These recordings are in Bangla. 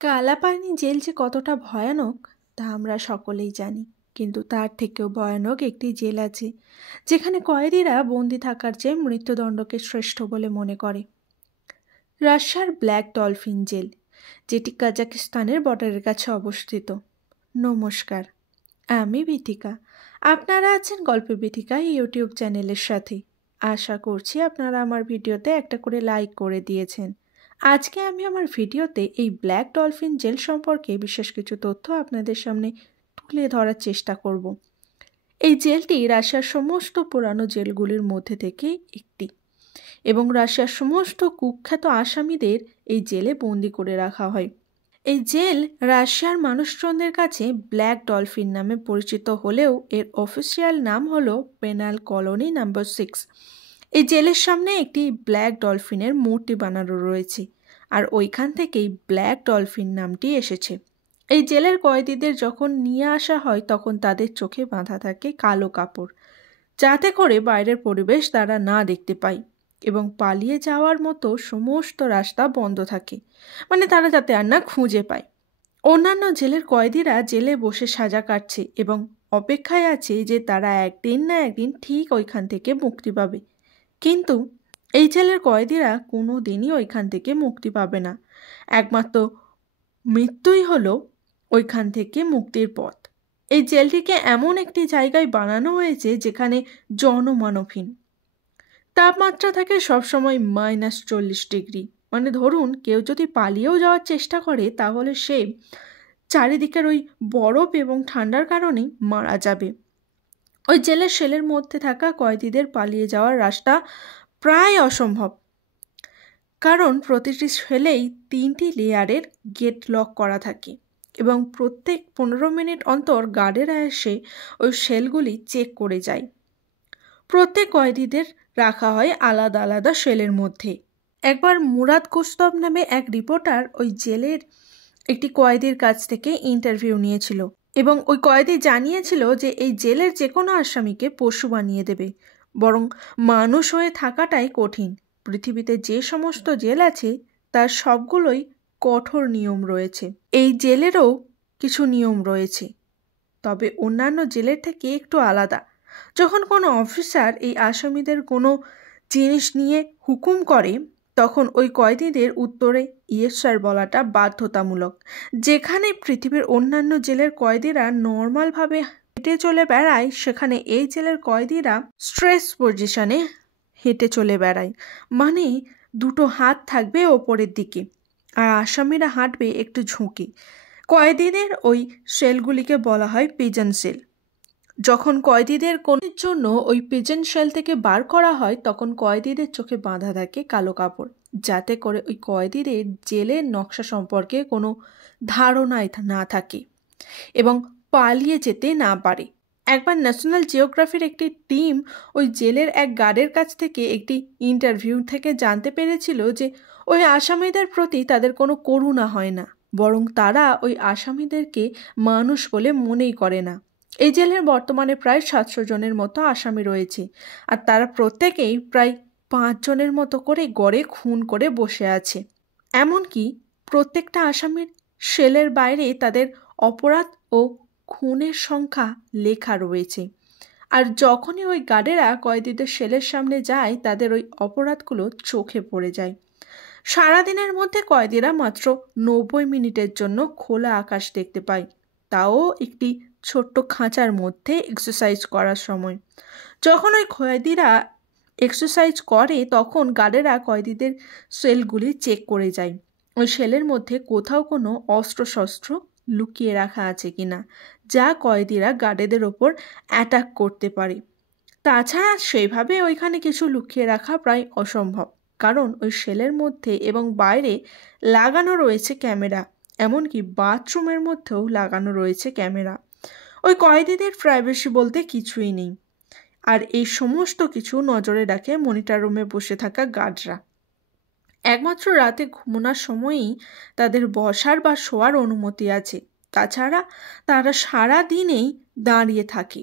কালাপানি জেল যে কতটা ভয়ানক তা আমরা সকলেই জানি, কিন্তু তার থেকেও ভয়ানক একটি জেল আছে যেখানে কয়েদিরা বন্দি থাকার চেয়ে মৃত্যুদণ্ডকে শ্রেষ্ঠ বলে মনে করে। রাশিয়ার ব্ল্যাক ডলফিন জেল, যেটি কাজাকিস্তানের বর্ডারের কাছে অবস্থিত। নমস্কার, আমি বিথিকা। আপনারা আছেন গল্পে বিথিকা ইউটিউব চ্যানেলের সাথে। আশা করছি আপনারা আমার ভিডিওতে একটা করে লাইক করে দিয়েছেন। আজকে আমি আমার ভিডিওতে এই ব্ল্যাক ডলফিন জেল সম্পর্কে বিশেষ কিছু তথ্য আপনাদের সামনে তুলে ধরার চেষ্টা করব। এই জেলটি রাশিয়ার সমস্ত পুরানো জেলগুলির মধ্যে থেকে একটি, এবং রাশিয়ার সমস্ত কুখ্যাত আসামিদের এই জেলে বন্দি করে রাখা হয়। এই জেল রাশিয়ার মানুষজনদের কাছে ব্ল্যাক ডলফিন নামে পরিচিত হলেও এর অফিসিয়াল নাম হলো পেনাল কলোনি নাম্বার 6। এই জেলের সামনে একটি ব্ল্যাক ডলফিনের মূর্তি বানানো রয়েছে, আর ওইখান থেকেই ব্ল্যাক ডলফিন নামটি এসেছে। এই জেলের কয়েদিদের যখন নিয়ে আসা হয় তখন তাদের চোখে বাঁধা থাকে কালো কাপড়, যাতে করে বাইরের পরিবেশ তারা না দেখতে পায়, এবং পালিয়ে যাওয়ার মতো সমস্ত রাস্তা বন্ধ থাকে, মানে তারা যাতে আর না খুঁজে পায়। অন্যান্য জেলের কয়েদিরা জেলে বসে সাজা কাটছে এবং অপেক্ষায় আছে যে তারা একদিন না একদিন ঠিক ওইখান থেকে মুক্তি পাবে, কিন্তু এই জেলের কয়েদিরা কোনো দিনই ওইখান থেকে মুক্তি পাবে না। একমাত্র মৃত্যুই হলো ওইখান থেকে মুক্তির পথ। এই জেলটিকে এমন একটি জায়গায় বানানো হয়েছে যেখানে জনমানবহীন। তাপমাত্রা থাকে সবসময় -40°। মানে ধরুন কেউ যদি পালিয়েও যাওয়ার চেষ্টা করে তাহলে সে চারিদিকের ওই বরফ এবং ঠান্ডার কারণেই মারা যাবে। ওই জেলের সেলের মধ্যে থাকা কয়েদিদের পালিয়ে যাওয়ার রাস্তা প্রায় অসম্ভব, কারণ প্রতিটি সেলেই 3টি লেয়ারের গেট লক করা থাকে, এবং প্রত্যেক 15 মিনিট অন্তর গার্ডেরা এসে ওই সেলগুলি চেক করে যায়। প্রত্যেক কয়েদিদের রাখা হয় আলাদা আলাদা সেলের মধ্যে। একবার মুরাদ কোস্তব নামে এক রিপোর্টার ওই জেলের একটি কয়েদির কাছ থেকে ইন্টারভিউ নিয়েছিল, এবং ওই কয়েদি জানিয়েছিল যে এই জেলের যে কোনো আসামিকে পশু বানিয়ে দেবে, বরং মানুষ হয়ে থাকাটাই কঠিন। পৃথিবীতে যে সমস্ত জেল আছে তার সবগুলোই কঠোর নিয়ম রয়েছে, এই জেলেরও কিছু নিয়ম রয়েছে, তবে অন্যান্য জেলের থেকে একটু আলাদা। যখন কোনো অফিসার এই আসামিদের কোনো জিনিস নিয়ে হুকুম করে তখন ওই কয়েদিদের উত্তরে ইয়েস স্যার বলাটা বাধ্যতামূলক। যেখানে পৃথিবীর অন্যান্য জেলের কয়েদিরা নর্মালভাবে হেঁটে চলে বেড়ায়, সেখানে এই জেলের কয়েদিরা স্ট্রেস পজিশনে হেঁটে চলে বেড়ায়, মানে দুটো হাত থাকবে ওপরের দিকে আর আসামিরা হাঁটবে একটু ঝুঁকে। কয়েদিদের ওই সেলগুলিকে বলা হয় পিজন সেল। যখন কয়েদিদের কোনের জন্য ওই পিজন সেল থেকে বার করা হয় তখন কয়েদিদের চোখে বাঁধা থাকে কালো কাপড়, যাতে করে ওই কয়েদিদের জেলের নকশা সম্পর্কে কোনো ধারণাই না থাকে এবং পালিয়ে যেতে না পারে। একবার ন্যাশনাল জিওগ্রাফির একটি টিম ওই জেলের এক গার্ডের কাছ থেকে একটি ইন্টারভিউ থেকে জানতে পেরেছিল যে ওই আসামিদের প্রতি তাদের কোনো করুণা হয় না, বরং তারা ওই আসামিদেরকে মানুষ বলে মনেই করে না। এই জেলের বর্তমানে প্রায় 700 জনের মতো আসামি রয়েছে, আর তারা প্রত্যেকেই প্রায় 5 জনের মতো করে গড়ে খুন করে বসে আছে। এমনকি প্রত্যেকটা আসামির সেলের বাইরে তাদের অপরাধ ও খুনের সংখ্যা লেখা রয়েছে, আর যখনই ওই গার্ডেরা কয়েদিদের সেলের সামনে যায় তাদের ওই অপরাধগুলো চোখে পড়ে যায়। সারাদিনের মধ্যে কয়েদিরা মাত্র 90 মিনিটের জন্য খোলা আকাশ দেখতে পায়, তাও একটি ছোট্ট খাঁচার মধ্যে এক্সারসাইজ করার সময়। যখন ওই কয়েদিরা এক্সারসাইজ করে তখন গার্ডেরা কয়েদিদের সেলগুলি চেক করে যায়, ওই সেলের মধ্যে কোথাও কোনো অস্ত্রশস্ত্র লুকিয়ে রাখা আছে কিনা, যা কয়েদিরা গার্ডেদের ওপর অ্যাটাক করতে পারে। তাছাড়া সেইভাবে ওইখানে কিছু লুকিয়ে রাখা প্রায় অসম্ভব, কারণ ওই সেলের মধ্যে এবং বাইরে লাগানো রয়েছে ক্যামেরা, এমনকি বাথরুমের মধ্যেও লাগানো রয়েছে ক্যামেরা। ওই কয়েদিদের প্রাইভেসি বলতে কিছুই নেই, আর এই সমস্ত কিছু নজরে রাখে মনিটর রুমে বসে থাকা গার্ডরা। একমাত্র রাতে ঘুমানোর সময়ই তাদের বসার বা শোয়ার অনুমতি আছে, তাছাড়া তারা সারা দিনেই দাঁড়িয়ে থাকে।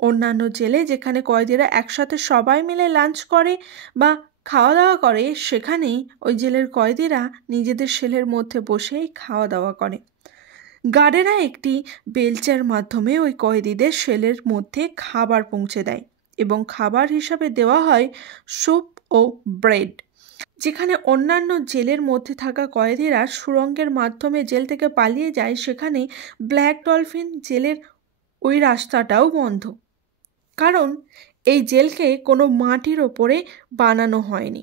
অন্যান্য জেলে যেখানে কয়েদিরা একসাথে সবাই মিলে লাঞ্চ করে বা খাওয়া দাওয়া করে, সেখানেই ওই জেলের কয়েদিরা নিজেদের সেলের মধ্যে বসেই খাওয়া দাওয়া করে। গার্ডেরা একটি বেলচার মাধ্যমে ওই কয়েদিদের সেলের মধ্যে খাবার পৌঁছে দেয় এবং খাবার হিসাবে দেওয়া হয় স্যুপ ও ব্রেড। যেখানে অন্যান্য জেলের মধ্যে থাকা কয়েদিরা সুড়ঙ্গের মাধ্যমে জেল থেকে পালিয়ে যায়, সেখানে ব্ল্যাক ডলফিন জেলের ওই রাস্তাটাও বন্ধ, কারণ এই জেলকে কোনো মাটির ওপরে বানানো হয়নি,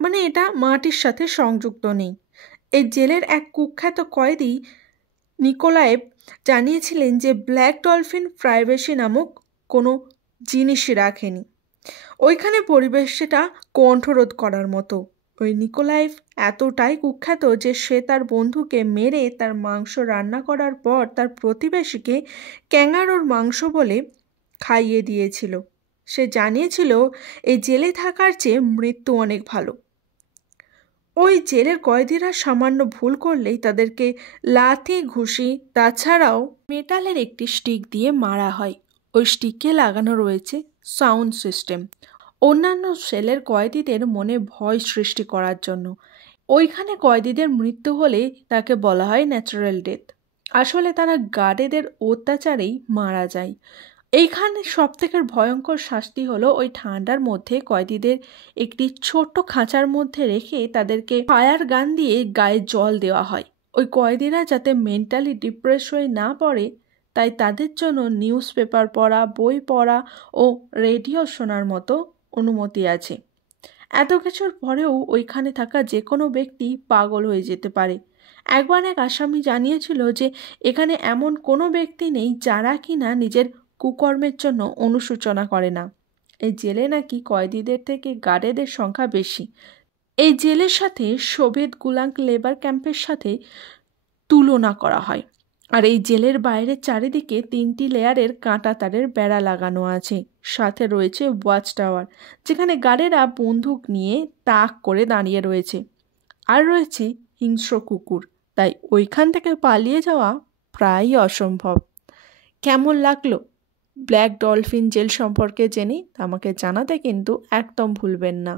মানে এটা মাটির সাথে সংযুক্ত নেই। এই জেলের এক কুখ্যাত কয়েদি নিকোলায়েভ জানিয়েছিলেন যে ব্ল্যাক ডলফিন প্রাইভেসি নামক কোনো জিনিসই রাখেনি। ওইখানে পরিবেশটা কণ্ঠরোধ করার মতো। ওই নিকোলায়েভ এতটাই কুখ্যাত যে সে তার বন্ধুকে মেরে তার মাংস রান্না করার পর তার প্রতিবেশীকে ক্যাঙ্গারুর মাংস বলে খাইয়ে দিয়েছিল। সে জানিয়েছিল এই জেলে থাকার চেয়ে মৃত্যু অনেক ভালো। ওই জেলের কয়েদিরা সামান্য ভুল করলেই তাদেরকে লাথি, ঘুষি, তাছাড়াও মেটালের একটি স্টিক দিয়ে মারা হয়। ওই স্টিকে লাগানো রয়েছে সাউন্ড সিস্টেম, অন্যান্য সেলের কয়েদিদের মনে ভয় সৃষ্টি করার জন্য। ওইখানে কয়েদিদের মৃত্যু হলে তাকে বলা হয় ন্যাচারাল ডেথ। আসলে তারা গার্ডেদের অত্যাচারেই মারা যায়। এইখানে সবথেকে ভয়ঙ্কর শাস্তি হলো ওই ঠান্ডার মধ্যে কয়েদিদের একটি ছোট্ট খাঁচার মধ্যে রেখে তাদেরকে ফায়ার গান দিয়ে গায়ে জল দেওয়া হয়। ওই কয়েদিরা যাতে মেন্টালি ডিপ্রেস হয়ে না পড়ে, তাই তাদের জন্য নিউজ পেপার পড়া, বই পড়া ও রেডিও শোনার মতো অনুমতি আছে। এত কিছুর পরেও ওইখানে থাকা যে কোনো ব্যক্তি পাগল হয়ে যেতে পারে। একবার এক আসামি জানিয়েছিল যে এখানে এমন কোনো ব্যক্তি নেই যারা কিনা নিজের কুকর্মের জন্য অনুশোচনা করে না। এই জেলে নাকি কয়েদিদের থেকে গার্ডেদের সংখ্যা বেশি। এই জেলের সাথে সোভিয়েত গুলাগ লেবার ক্যাম্পের সাথে তুলনা করা হয়। আর এই জেলের বাইরের চারিদিকে 3টি লেয়ারের কাঁটা তারের বেড়া লাগানো আছে। সাথে রয়েছে ওয়াচ টাওয়ার, যেখানে গার্ডেরা বন্দুক নিয়ে তাক করে দাঁড়িয়ে রয়েছে। আর রয়েছে হিংস্র কুকুর, তাই ওইখান থেকে পালিয়ে যাওয়া প্রায়ই অসম্ভব। কেমন লাগলো ব্ল্যাক ডলফিন জেল সম্পর্কে জেনে আমাকে জানাতে কিন্তু একদম ভুলবেন না।